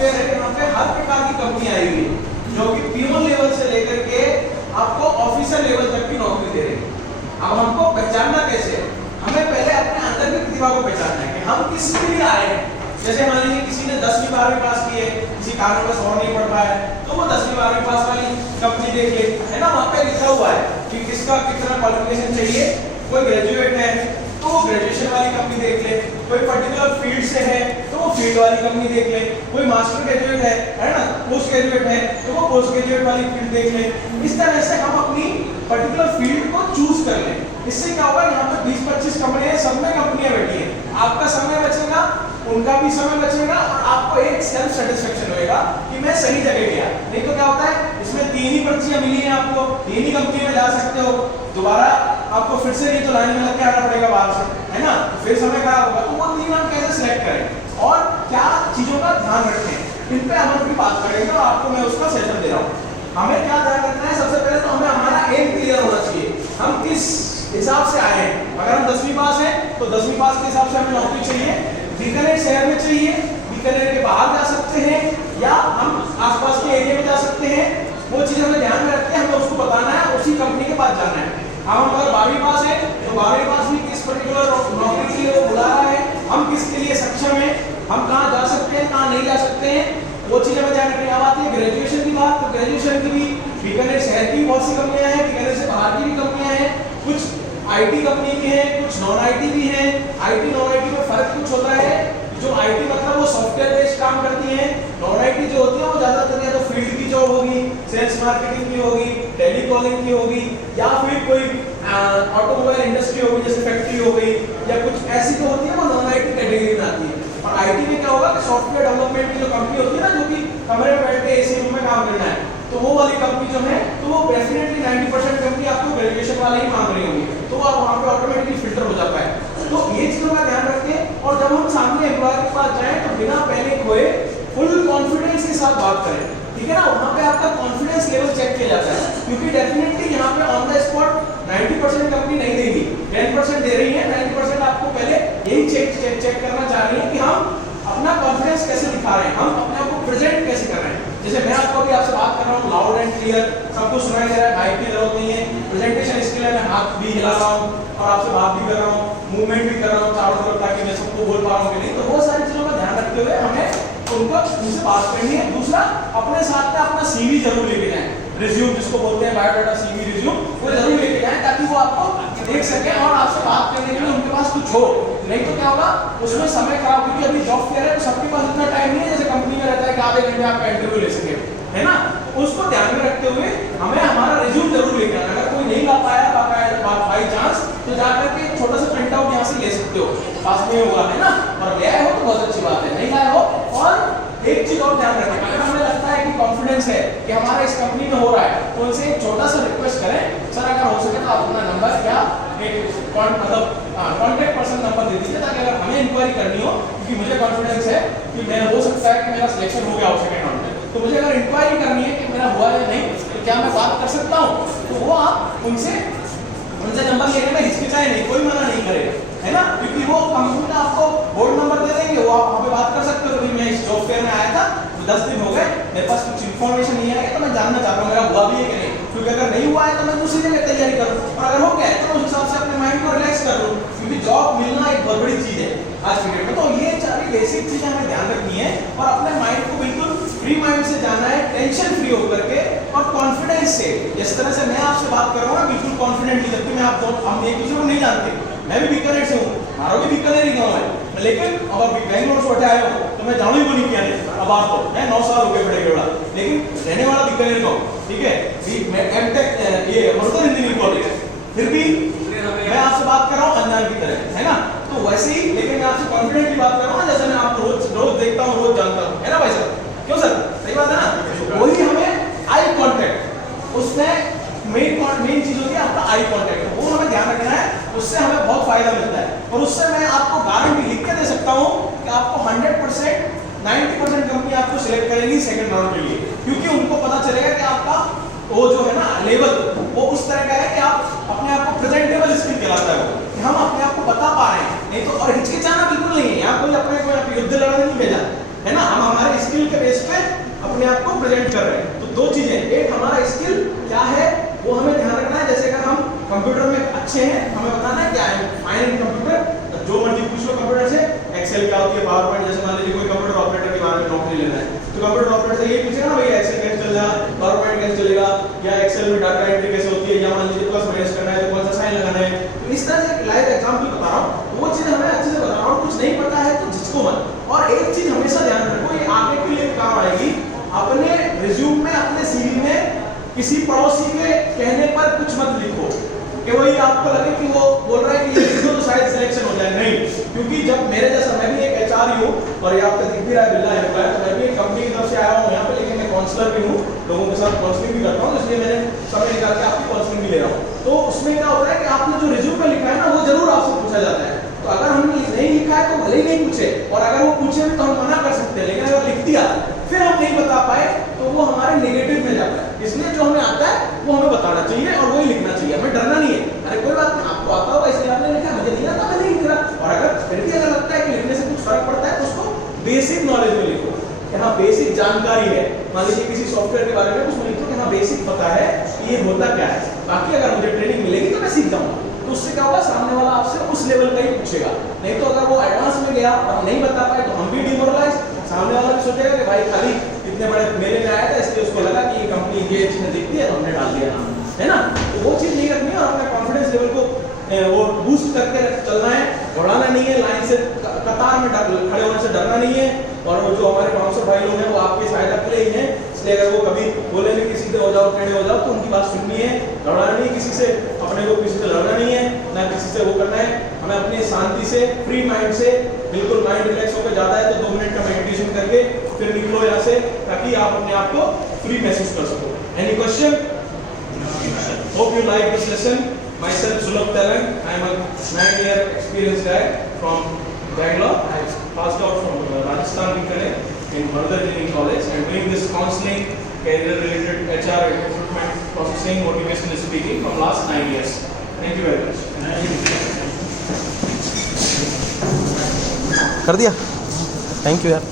Software है, यहाँ पे हर प्रकार की कंपनी आई हुई है जो कि पीओन लेवल से लेकर के आपको ऑफिसर लेवल तक की नौकरी दे रही है। अब हमको पहचानना कैसे है? हमें पहले अपने अंदर की प्रतिभा को पहचानना है कि हम किस लिए आए हैं। जैसे मान लीजिए किसी ने 10वीं 12वीं पास की है, किसी कारणवश और नहीं पढ़ पाया है, तो वो 10वीं 12वीं पास वाली कंपनी देख ले, है ना, वहाँ पे लिखा हुआ है कि किसका कितना क्वालिफिकेशन चाहिए। कोई ग्रेजुएट है तो वो ग्रेजुएशन वाली कंपनी देख ले, कोई पर्टिकुलर फील्ड से है तो वो फील्ड वाली कंपनी देख ले, कोई मास्टर ग्रेजुएट है ना, पोस्ट ग्रेजुएट है तो वो पोस्ट ग्रेजुएट वाली फील्ड देख ले। इस तरह से हम अपनी पर्टिकुलर फील्ड को चूज कर लें। इससे क्या होगा, यहाँ पे 20-25 कंपनियां, सब में कंपनियां बैठी हैं, आपका समय बचेगा, उनका भी समय बचेगा और आपको एक सेल्फ सेटिस्फेक्शन होएगा कि मैं सही जगह गया। नहीं तो क्या होता है, इसमें 3 ही पर्चियां मिली हैं आपको, 3 ही कंपनी में जा सकते हो, दोबारा आपको फिर से नहीं तो लाइन में लग के आना पड़ेगा बाहर से, है ना, तो फिर समय खराब होगा। तो वो 3 हम कैसे सिलेक्ट करें और क्या चीजों का ध्यान रखें, इन पे हम अपनी बात करेंगे और आपको मैं उसका सेशन दे रहा हूँ। हमें क्या ध्यान रखना है, सबसे पहले तो हमें हमारा एम क्लियर होना चाहिए, हम किस हिसाब से आए हैं। अगर हम 10वीं पास हैं तो 10वीं पास के हिसाब से हमें नौकरी चाहिए, बीकानेर शहर में चाहिए, बीकानेर के बाहर जा सकते हैं या हम आसपास के एरिया में जा सकते हैं, वो चीज हमें ध्यान में रखते हैं, हमें उसको बताना है, उसी कंपनी के पास जाना है। हम अगर 12वीं पास है तो 12वीं पास में किस पर्टिकुलर नौकरी के लिए वो बुला रहा है, हम किसके लिए सक्षम है, हम कहाँ जा सकते हैं, कहाँ नहीं जा सकते हैं, वो चीज हमें ध्यान रखनी है। अब आती है ग्रेजुएशन की बात, तो ग्रेजुएशन की भी बीकानेर शहर की बहुत सी कंपनियां हैं, बीकानेर से बाहर की भी कंपनियां हैं, कुछ आईटी कंपनी भी है, कुछ नॉन आईटी भी है। आईटी नॉन आईटी में फर्क कुछ होता है, जो आईटी मतलब वो सॉफ्टवेयर बेस्ड काम करती है, नॉन आईटी जो होती है वो ज्यादातर या तो फील्ड की जॉब होगी, सेल्स मार्केटिंग की होगी, टेलीकॉलिंग की होगी, या फिर कोई ऑटोमोबाइल इंडस्ट्री होगी जैसे फैक्ट्री हो गई, या कुछ ऐसी जो होती है वो नॉन आईटी कैटेगरी में आती है। और आईटी में क्या होगा कि सॉफ्टवेयर डेवलपमेंट की जो कंपनी होती है ना, जो कि कमरे में बैठ के एसी रूम में काम करना है, तो वो वाली कंपनी जो है तो वो डेफिनेटली 90% कंपनी आपको ग्रेजुएशन वाले ही मांग रही होंगी, तो आप वहाँ पे ऑटोमेटिकली फिल्टर हो जाता है। तो ये चीजों का ध्यान रखें और जब हम सामने एम्प्लॉयर के पास जाएं तो बिना पैनिक हुए फुल कॉन्फिडेंस के साथ बात करें, ठीक है ना। वहाँ पे आपका कॉन्फिडेंस लेवल चेक किया जाता है, क्योंकि डेफिनेटली यहाँ पे ऑन द स्पॉट 90% कंपनी नहीं देगी, 10% दे रही है, 90% आपको पहले यही चेक करना चाह रही है कि हम अपना कॉन्फिडेंस कैसे दिखा रहे हैं, हम अपने आप को प्रेजेंट कैसे कर रहे हैं। जैसे मैं आपको अभी आपसे बात कर रहा हूँ लाउड एंड क्लियर, सब कुछ सुनाई दे रहा है, माइक की जरूरत नहीं है, प्रेजेंटेशन स्किल है, मैं हाथ भी हिला रहा हूँ और आपसे बात भी कर रहा हूँ, मूवमेंट भी कर रहा हूँ चारों तरफ, ताकि मैं सबको बोल पा रहा हूँ कि नहीं। तो वो सारी चीजों का ध्यान रखते हुए हमें उनसे बात करनी है। दूसरा, अपने साथ में अपना सीवी जरूर लेके जाएं, रिज्यूम जिसको बोलते हैं, बायोडाटा, सीवी, रिज्यूम, वो जरूर लेके जाएं ताकि वो आपको देख सके और आपसे बात करने के लिए उनके पास कुछ हो। नहीं तो क्या होगा, उसमें समय खराब, क्योंकि अभी जॉब फेयर है तो सबके पास इतना टाइम नहीं है जैसे कंपनी में रहता है कि आधे घंटे आपका इंटरव्यू ले सके, है ना। उसको ध्यान में रखते हुए हमें हमारा रिज्यूम जरूर लेके आना। अगर कोई नहीं ला पाया बाई चांस तो जाकर के छोटा सा प्रिंट आउट यहाँ से ले सकते हो, पास में हुआ है ना, और ले आए हो तो बहुत अच्छी बात है, नहीं लाए हो। और एक चीज और ध्यान रखें, अगर हमें लगता है कि कॉन्फिडेंस है कि हमारा इस कंपनी में हो रहा है, तो उनसे एक छोटा सा रिक्वेस्ट करें, सर अगर हो सके तो आप अपना नंबर या कॉन्टेक्ट पर्सन नंबर दे दीजिए, ताकि अगर हमें इंक्वायरी करनी हो, क्योंकि मुझे कॉन्फिडेंस है कि मैं हो सकता है कि मेरा सिलेक्शन हो गया हो सेकंड राउंड में, तो मुझे अगर इंक्वायरी करनी है कि मेरा हुआ या नहीं तो क्या मैं बात कर सकता हूँ, तो वो आप उनसे नंबर लेने में हिचकिचाए नहीं, कोई मना नहीं करेगा, है ना, क्योंकि वो कंपनी में आपको बोर्ड नंबर दे देंगे, वो आप वहाँ पे बात कर सकते हो कि मैं इस जॉब फेयर में आया था, तो 10 दिन हो गए, मेरे पास कुछ इन्फॉर्मेशन नहीं आया तो मैं जानना चाहता हूँ मेरा हुआ भी है कि नहीं, क्योंकि अगर नहीं हुआ है तो मैं दूसरी जगह तैयारी करूँ, और अगर हो गया है तो उस हिसाब से अपने माइंड को रिलैक्स कर लूँ, क्योंकि जॉब मिलना एक बहुत बड़ी चीज है आज के डेट में। तो ये सारी बेसिक चीजें हमें ध्यान रखनी है और अपने माइंड को बिल्कुल फ्री माइंड से जाना है, टेंशन फ्री होकर के और कॉन्फिडेंस से। जिस तरह से मैं आपसे बात कर रहा हूँ ना, बिल्कुल कॉन्फिडेंटली, जबकि मैं आप दोनों हम एक दूसरे को नहीं जानते, मैं भी बीकानेर से हूँ, हमारा भी बीकानेर ही गाँव है, लेकिन अब बेंगलोर से उठे आए हो तो मैं जानू ही को नहीं किया नहीं, अब आप तो मैं 9 साल हो गए बड़े बड़ा, लेकिन रहने वाला बीकानेर का हूँ, ठीक है। मैं एमटेक ये मरुधर इंजीनियरिंग कॉलेज, फिर भी मैं आपसे बात कर रहा हूँ अनजान की तरह, है ना। तो वैसे ही, लेकिन मैं आपसे कॉन्फिडेंटली बात कर रहा हूँ जैसे मैं आपको रोज देखता हूँ, रोज जानता हूँ, है ना भाई साहब, क्यों सर, सही बात है ना। वही हमें आई कॉन्टेक्ट, उसमें मेन चीज होती है आपका आई कॉन्टेक्ट, वो हमें ध्यान रखना है, उससे हमें बहुत फायदा मिलता है। और उससे मैं आपको गारंटी लिख के दे सकता हूँ कि आपको 100% 90% कंपनी आपको सिलेक्ट करेगी सेकंड राउंड के लिए, क्योंकि उनको पता चलेगा कि आपका वो जो है ना लेवल वो उस तरह का है कि आप अपने आप को प्रेजेंटेबल स्किल कहलाता है, कि हम अपने आप को बता पा रहे हैं। नहीं तो और हिचकिचाना बिल्कुल नहीं है, यहाँ कोई अपने को युद्ध लड़ने नहीं भेजा है ना, हम हमारे स्किल के बेस प्रेजेंट कर रहे हैं। तो दो चीजें, एक हमारा स्किल क्या है वो हमें ध्यान रखना है। जैसे अगर हम कंप्यूटर में अच्छे हैं, हमें बताना है क्या है फाइन इन कंप्यूटर, जो मर्जी पूछ लो कंप्यूटर से। एक्सेल क्या होती है, पावर पॉइंट, जैसे मान लीजिए कोई कंप्यूटर ऑपरेटर के बारे में नौकरी लेना है तो कंप्यूटर ऑपरेटर से ये पूछेगा ना भाई एक्सेल कैसे चल रहा है, पावर पॉइंट कैसे चलेगा, या एक्सेल में डाटा एंट्री कैसे होती है, या मान लीजिए प्लस माइनस करना है तो कौन सा साइन लगाना है। तो इस तरह से एक लाइव एग्जांपल बता रहा हूं, वो चीज हमें अच्छे से बता रहा हूं। कुछ नहीं पता है तो झिझको मत। और एक चीज हमेशा ध्यान रखो, ये आगे के लिए काम आएगी। अपने रिज्यूम में, अपने सीवी में किसी पड़ोसी के कहने पर कुछ मत लिखो कि वही आपको लगे कि वो बोल रहा है कि ये लिख दो तो शायद सिलेक्शन हो जाए। नहीं, क्योंकि जब मेरे जैसा, मैं भी एक एचआर ही हूँ और ये आपका दिख भी रहा है बिल्ला एम्प्लॉय, तो मैं भी एक कंपनी की तरफ से आया हूँ यहाँ पे, लेकिन मैं काउंसलर भी हूँ, लोगों के साथ काउंसलिंग भी करता हूँ, इसलिए मैंने समय निकाल के आपकी काउंसलिंग भी ले रहा हूँ। तो उसमें क्या होता है कि आपने जो रिज्यूम में लिखा है ना वो जरूर आपसे पूछा जाता है। तो अगर हमने नहीं लिखा है तो भले ही नहीं पूछे, और अगर वो पूछे तो हम मना कर सकते हैं, लेकिन अगर लिख दिया फिर हम नहीं बता पाए तो वो हमारे नेगेटिव में जाता है। इसलिए जो हमें आता है वो हमें बताना चाहिए और वही लिखना चाहिए, हमें डरना नहीं है। अरे कोई बात नहीं, आपको आता होगा इसलिए आपने लिखा, मुझे नहीं आता मैं नहीं लिख रहा। और अगर फिर भी अगर लगता है कि लिखने से कुछ फर्क पड़ता है तो उसको बेसिक नॉलेज में लिखो कि हाँ बेसिक जानकारी है। मान लीजिए किसी सॉफ्टवेयर के बारे में उसमें लिखो कि हाँ बेसिक पता है कि ये होता क्या है, बाकी अगर मुझे ट्रेनिंग मिलेगी तो मैं सीख जाऊंगा। तो उससे क्या होगा, सामने वाला आपसे उस लेवल का ही पूछेगा। नहीं तो अगर वो एडवांस में गया और हम नहीं बता पाए तो हम भी डिमोरलाइज, सामने वाला भी सोचेगा कि भाई खाली इतने बड़े मेले में आया था इसलिए उसको लगा कि ये कंपनी ये चीजें दिखती है तो हमने डाल दिया नाम, है ना। तो वो चीज नहीं रखनी है और अपने कॉन्फिडेंस लेवल को वो बूस्ट करके चलना है, बढ़ाना नहीं है। लाइन से कतार में खड़े होने से डरना नहीं है। और वो जो हमारे बाउंसर भाई लोग हैं वो आपके सहायता के लिए ही हैं, इसलिए अगर वो कभी बोलेंगे कि सीधे हो जाओ, टेढ़े हो जाओ, तो उनकी बात सुननी है, लड़ना नहीं किसी से, अपने को किसी से लड़ना नहीं है, ना किसी से वो करना है। हमें अपनी शांति से, फ्री माइंड से, बिल्कुल माइंड रिलैक्स होकर जाता है तो 2 मिनट का मेडिटेशन करके फिर निकलो यहाँ से, ताकि आप अपने आप को फ्री महसूस कर सको। Any question? Hope you like this lesson. Myself Sulabh Telang, I am a 9-year experienced guy from Bangalore. I passed out from Rajasthan in Mother Engineering College and doing this counseling, career-related HR, recruitment, processing, motivational speaking from last 9 years. Thank you very much. कर दिया, thank you यार।